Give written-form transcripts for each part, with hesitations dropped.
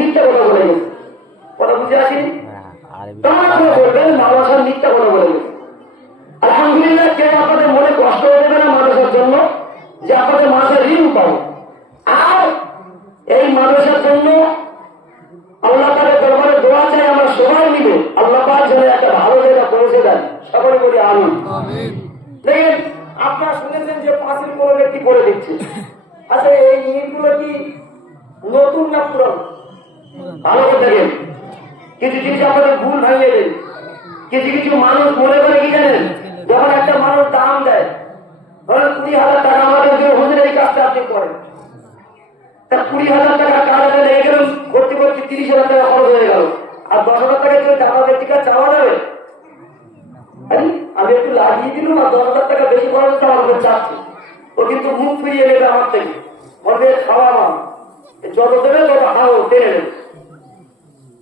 মিথ্যা কথা বলে গেছে। কথা বুঝে আসেনি? বলবেন মাদ্রাসা মিথ্যা কথা বলে গেছে। আলহামদুলিল্লাহ, কেউ আপনাদের মনে কষ্ট হয়ে যাবে না মাদ্রাসার জন্য যে আপনাদের মাদ্রাসার ঋণ পাবো। আর এই মাদ্রাসার জন্য আল্লাহ তাআলার দরবারে দোয়া চাই আমরা সবাই মিলে, আল্লাহ পাক যেন একটা ভালো জায়গা পৌঁছে দেন। সকলে বলি আমিন। দেখেন, আপনারা শুনেছেন যে পাঁচিল কোনো ব্যক্তি করে দিচ্ছে। আচ্ছা, এই ইটগুলো কি নতুন না পুরান? ভালো করে দেখেন, কিছু জিনিস আপনাদের ভুল ভাঙিয়ে দেন। কিছু কিছু মানুষ মনে করে কি জানেন, যখন একটা মানুষ দাম দেয়, ধরেন 20,000 টাকা আমাদের যে হুজুর এই কাজটা আপনি করেন, তা 20,000 টাকা কাজে লেগে গেল, করতে করতে 30,000 টাকা খরচ হয়ে গেল, আর 10,000 টাকা যদি টাকা ব্যক্তিকে চাওয়া যাবে? আমি একটু লাগিয়ে দিলাম আর 10,000 টাকা বেশি খরচ হচ্ছে, আমার উপর চাচ্ছি। ও কিন্তু মুখ ফিরিয়ে নেবে আমার থেকে, বলবে খাওয়া মা যত দেবে তত খাও, টেনে নেবে।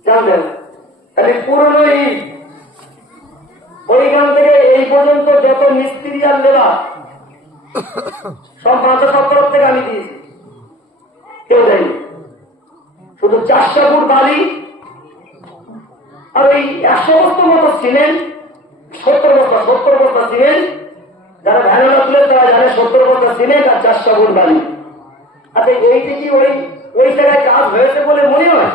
জানবেন তাহলে পুরনো ওইখান থেকে এই পর্যন্ত যত মিস্ত্রি আর লেবার সব মাদ্রাসার তরফ থেকে আমি দিয়েছি, কেউ দেয়নি। শুধু 400 ফুট বালি আর ওই 100 বস্তা মতো সিমেন্ট, 70 বস্তা সিমেন্ট। যারা ভ্যানওয়ালা তুলে তারা জানে 70 বস্তা সিমেন্ট আর 400 ফুট বালি। আচ্ছা, এইটা কি ওই জায়গায় কাজ হয়েছে বলে মনে হয়?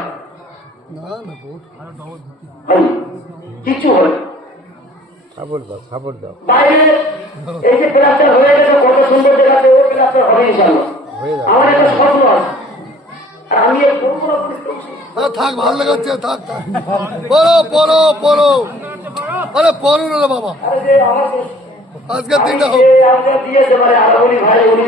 কিছু হয় বাইরে এই যে প্লাস্টার হয়ে গেছে, কত সুন্দর দেখাচ্ছে, ও প্লাস্টার হবে ইনশাআল্লাহ। আমার একটা স্বপ্ন আছে, আমি থাক, ভালো লাগাচ্ছে, থাক পড়ো পড়ো পড়ো, আরে পড়ো না বাবা, আজকের দিনটা হোক দিয়েছে মানে আর উনি ভাই উনি